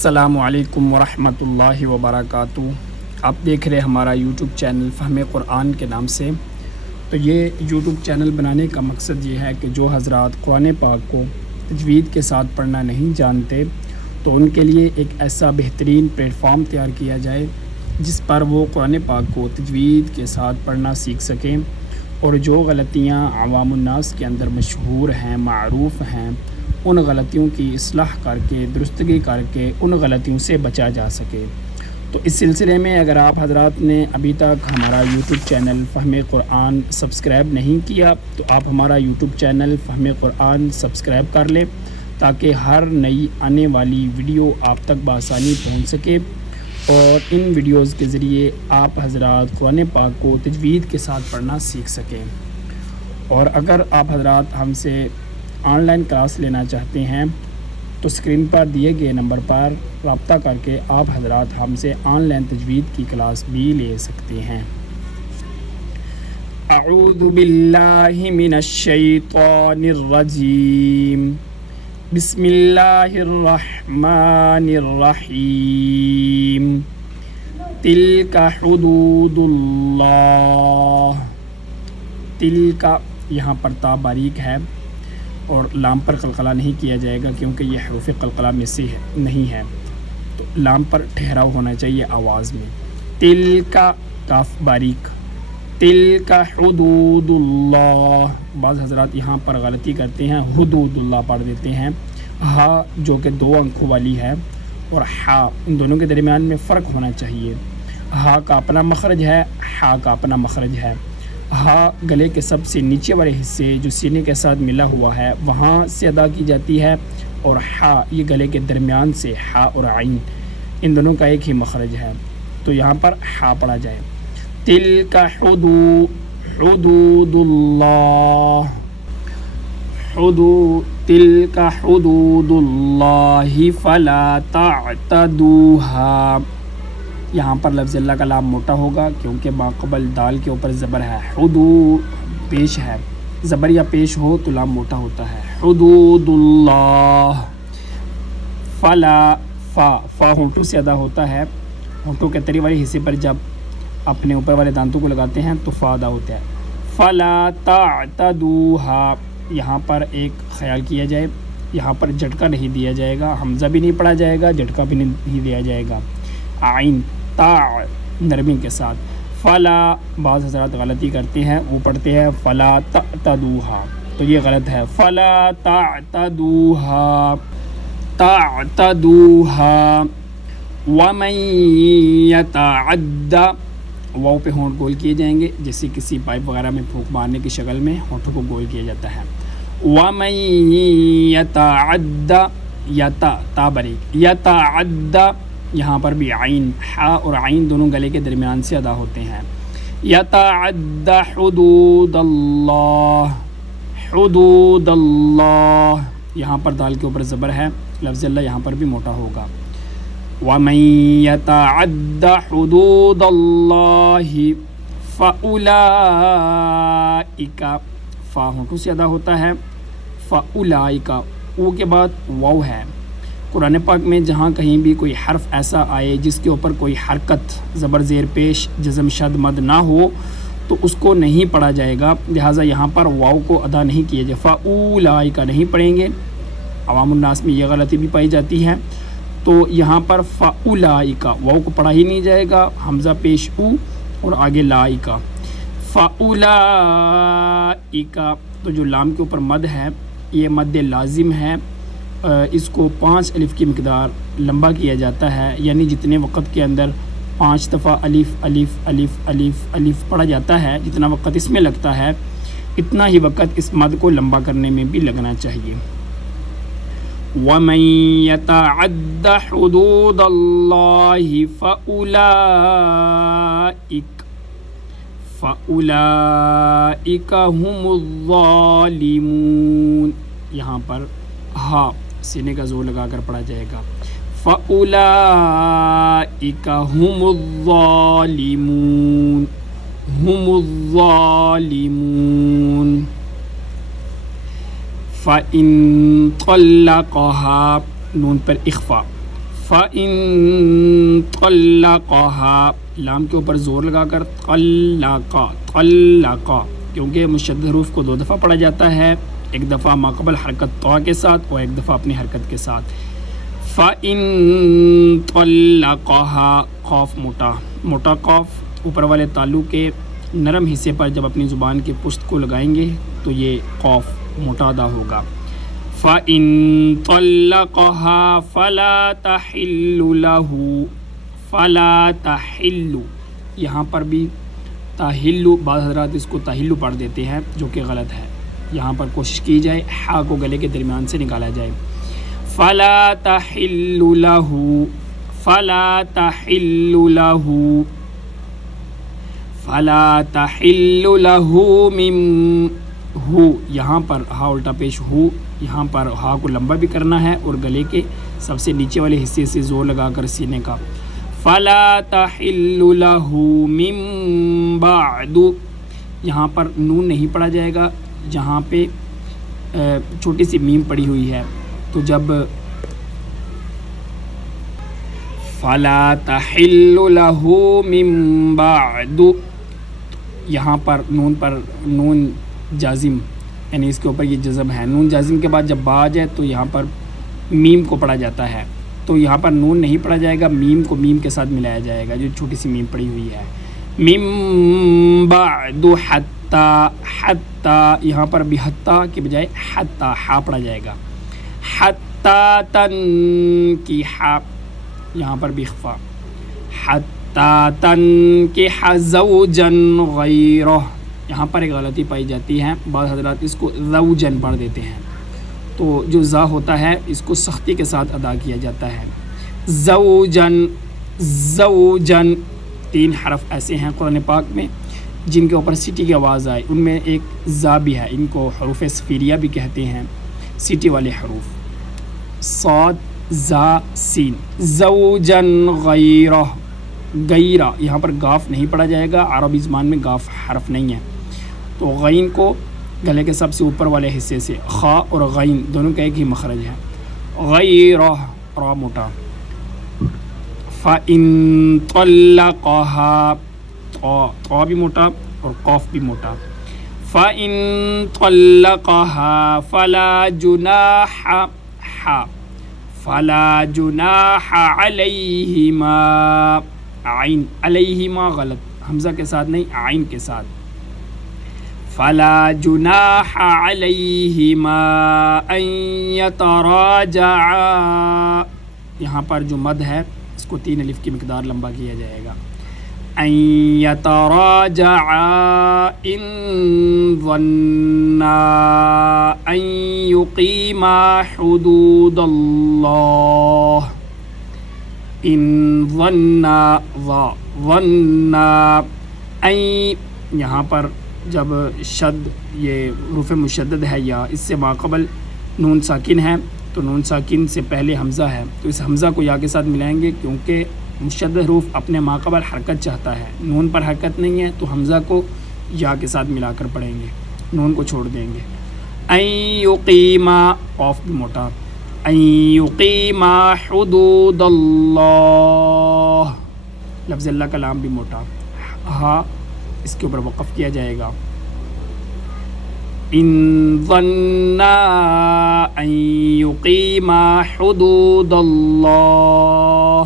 السلام علیکم ورحمۃ اللہ وبرکاتہ۔ آپ دیکھ رہے ہمارا یوٹیوب چینل فہم قرآن کے نام سے۔ تو یہ یوٹیوب چینل بنانے کا مقصد یہ ہے کہ جو حضرات قرآن پاک کو تجوید کے ساتھ پڑھنا نہیں جانتے تو ان کے لیے ایک ایسا بہترین پلیٹ فارم تیار کیا جائے جس پر وہ قرآن پاک کو تجوید کے ساتھ پڑھنا سیکھ سکیں، اور جو غلطیاں عوام الناس کے اندر مشہور ہیں، معروف ہیں، ان غلطیوں کی اصلاح کر کے، درستگی کر کے ان غلطیوں سے بچا جا سکے۔ تو اس سلسلے میں اگر آپ حضرات نے ابھی تک ہمارا یوٹیوب چینل فہم قرآن سبسکرائب نہیں کیا تو آپ ہمارا یوٹیوب چینل فہم قرآن سبسکرائب کر لیں تاکہ ہر نئی آنے والی ویڈیو آپ تک بآسانی پہنچ سکے، اور ان ویڈیوز کے ذریعے آپ حضرات قرآن پاک کو تجوید کے ساتھ پڑھنا سیکھ سکیں۔ اور اگر آپ حضرات ہم سے آن لائن کلاس لینا چاہتے ہیں تو اسکرین پر دیے گئے نمبر پر رابطہ کر کے آپ حضرات ہم سے آن لائن تجوید کی کلاس بھی لے سکتے ہیں۔ اعوذ باللہ من الشیطان الرجیم، بسم اللہ الرحمن الرحیم، تلک حدود اللہ۔ تلک یہاں پر تا باریک ہے اور لام پر قلقلہ نہیں کیا جائے گا کیونکہ یہ حروف قلقلہ میں سے نہیں ہے، تو لام پر ٹھہراؤ ہونا چاہیے آواز میں۔ تل کا کاف باریک، تل کا حدود اللہ۔ بعض حضرات یہاں پر غلطی کرتے ہیں، حدود اللہ پڑھ دیتے ہیں، ہا جو کہ 2 آنکھوں والی ہے اور ہا، ان دونوں کے درمیان میں فرق ہونا چاہیے۔ ہا کا اپنا مخرج ہے، ہا کا اپنا مخرج ہے۔ ہا گلے کے سب سے نیچے والے حصے جو سینے کے ساتھ ملا ہوا ہے وہاں سے ادا کی جاتی ہے، اور ہا یہ گلے کے درمیان سے، ہا اور عین ان دونوں کا ایک ہی مخرج ہے، تو یہاں پر ہا پڑھا جائے۔ تلک حدود اللہ، تلک حدود اللہ فلا تعتدوها۔ یہاں پر لفظ اللہ کا لام موٹا ہوگا کیونکہ ماقبل دال کے اوپر زبر ہے، حدود پیش ہے، زبر یا پیش ہو تو لام موٹا ہوتا ہے۔ حدود اللہ، فلا، فا ہونٹوں سے ادا ہوتا ہے، ہونٹوں کے تری والے حصے پر جب اپنے اوپر والے دانتوں کو لگاتے ہیں تو فا ادا ہوتا ہے۔ فلا تعتدوها، یہاں پر ایک خیال کیا جائے، یہاں پر جھٹکا نہیں دیا جائے گا، حمزہ بھی نہیں پڑھا جائے گا، جھٹکا بھی نہیں دیا جائے گا۔ عین تا نرمی کے ساتھ۔ فلا، بعض حضرات غلطی کرتے ہیں، وہ پڑھتے ہیں فلا تعتدوها، تو یہ غلط ہے۔ فلا تعتدوها، تعتدوها، ومن يتعد، واو پہ ہونٹ گول کیے جائیں گے جیسے کسی پائپ وغیرہ میں پھونک مارنے کی شکل میں ہونٹوں کو گول کیا جاتا ہے۔ ومن يتعد، یتا تا باریک، یتعد، یہاں پر بھی عین، ہا اور عین دونوں گلے کے درمیان سے ادا ہوتے ہیں۔ یتعد حدود اللہ، حدود اللہ، یہاں پر دال کے اوپر زبر ہے، لفظ اللہ یہاں پر بھی موٹا ہوگا۔ ومن یتعد حدود اللہ فاولئک، فا ہونٹوں سے ادا ہوتا ہے، فاولئک، او کے بعد واو ہے۔ قرآن پاک میں جہاں کہیں بھی کوئی حرف ایسا آئے جس کے اوپر کوئی حرکت، زبر زیر پیش، جزم شد مد نہ ہو تو اس کو نہیں پڑھا جائے گا، لہٰذا یہاں پر واو کو ادا نہیں کیا جائے، فاولئک نہیں پڑھیں گے۔ عوام الناس میں یہ غلطی بھی پائی جاتی ہے، تو یہاں پر فاولئک، واو کو پڑھا ہی نہیں جائے گا، حمزہ پیش او اور آگے لائک، فاولئک، تو جو لام کے اوپر مد ہے یہ مد لازم ہے، اس کو 5 الف کی مقدار لمبا کیا جاتا ہے، یعنی جتنے وقت کے اندر 5 دفعہ الف الف الف الف الف پڑھا جاتا ہے، جتنا وقت اس میں لگتا ہے اتنا ہی وقت اس مد کو لمبا کرنے میں بھی لگنا چاہیے۔ وَمَن يَتَعَدَّ حُدُودَ اللَّهِ فَأُولَئِكَ هُمُ الظَّالِمُونَ، یہاں پر ہا سینے کا زور لگا کر پڑھا جائے گا۔ فَأُولَئِكَ هُمُ الظَّالِمُونَ، هُمُ الظَّالِمُونَ۔ فَإِن طَلَّقَهَا، نون پر اخفا، فَإِن طَلَّقَهَا لام کے اوپر زور لگا کر طلق کیونکہ مشدد حروف کو 2 دفعہ پڑھا جاتا ہے، ایک دفعہ ماقبل حرکت طا کے ساتھ اور ایک دفعہ اپنی حرکت کے ساتھ۔ فَإِن طَلَّقَهَا قاف موٹا قاف اوپر والے تالو کے نرم حصے پر جب اپنی زبان کے پشت کو لگائیں گے تو یہ قاف موٹا ادا ہوگا۔ فَإِن طَلَّقَهَا فَلَا تَحِلُّ لَهُ فَلَا تَحِلُّ یہاں پر بھی تحلّ، بعض حضرات اس کو تحلّ پڑھ دیتے ہیں جو کہ غلط ہے، یہاں پر کوشش کی جائے ہا کو گلے کے درمیان سے نکالا جائے۔ فَلَا تَحِلُّ لَهُ فَلَا تَحِلُّ لَهُ فَلَا تَحِلُّ لَهُ مِن ہو، یہاں پر ہا الٹا پیش ہو، یہاں پر ہا کو لمبا بھی کرنا ہے اور گلے کے سب سے نیچے والے حصے سے زور لگا کر سینے کا۔ فَلَا تَحِلُّ لَهُ مِن بَعْدُ یہاں پر نون نہیں پڑھا جائے گا، جہاں پہ چھوٹی سی میم پڑی ہوئی ہے، تو جب فَلَا تَحِلُّ لَهُ مِن بَعْدُ یہاں پر نون جازم، یعنی اس کے اوپر یہ جزم ہے، نون جازم کے بعد جب با آ جائے تو یہاں پر میم کو پڑھا جاتا ہے، تو یہاں پر نون نہیں پڑھا جائے گا، میم کو میم کے ساتھ ملایا جائے گا، جو چھوٹی سی میم پڑی ہوئی ہے۔ مِن بَعْدُ حَتَّى یہاں پر بھی حتیٰ کے بجائے حتیٰ ہا پڑھا جائے گا۔ حَتَّى تَنْكِحَ یہاں پر بھی اخفا۔ حَتَّى تَنْكِحَ زَوْجًا غَيْرَهُ یہاں پر ایک غلطی پائی جاتی ہے، بعض حضرات اس کو زوجن پڑھ دیتے ہیں، تو جو زا ہوتا ہے اس کو سختی کے ساتھ ادا کیا جاتا ہے۔ زوجن 3 حرف ایسے ہیں قرآن پاک میں جن کے اوپر سیٹی کی آواز آئے، ان میں ایک زا بھی ہے، ان کو حروف صفیریہ بھی کہتے ہیں، سیٹی والے حروف، صاد زا سین۔ زوجن غیرہ یہاں پر گاف نہیں پڑھا جائے گا، عربی زبان میں گاف حرف نہیں ہے، تو غین کو گلے کے سب سے اوپر والے حصے سے، خا اور غین دونوں کا ایک ہی مخرج ہے۔ غیرہ را موٹا۔ فَإِن طَلَّقَهَا طا بھی موٹا اور قاف بھی موٹا۔ فَإِن طَلَّقَهَا فَلَا جُنَاحَ عَلَيْهِمَا عین علیہما غلط، حمزہ کے ساتھ نہیں، عین کے ساتھ۔ فَلَا جُنَاحَ عَلَيْهِمَا أَن يَتَرَاجَعَا یہاں پر جو مد ہے اس کو 3 الف کی مقدار لمبا کیا جائے گا۔ أَن يَتَرَاجَعَا إِن ظَنَّا أَن يُقِيمَا حُدُودَ اللَّهِ ان ظنّا یہاں پر جب شد یہ حروف مشدد ہے یا اس سے ماقبل نون ساکن ہے تو نون ساکن سے پہلے حمزہ ہے، تو اس حمزہ کو یا کے ساتھ ملائیں گے، کیونکہ مشدد حروف اپنے ماقبل حرکت چاہتا ہے، نون پر حرکت نہیں ہے تو حمزہ کو یا کے ساتھ ملا کر پڑھیں گے، نون کو چھوڑ دیں گے۔ ان یقیما قاف بھی موٹا۔ ان یقیما حدود اللہ لفظ اللہ کا لام بھی موٹا، ہاں اس کے اوپر وقف کیا جائے گا۔ ان ظنّا ان یقیما حدود اللہ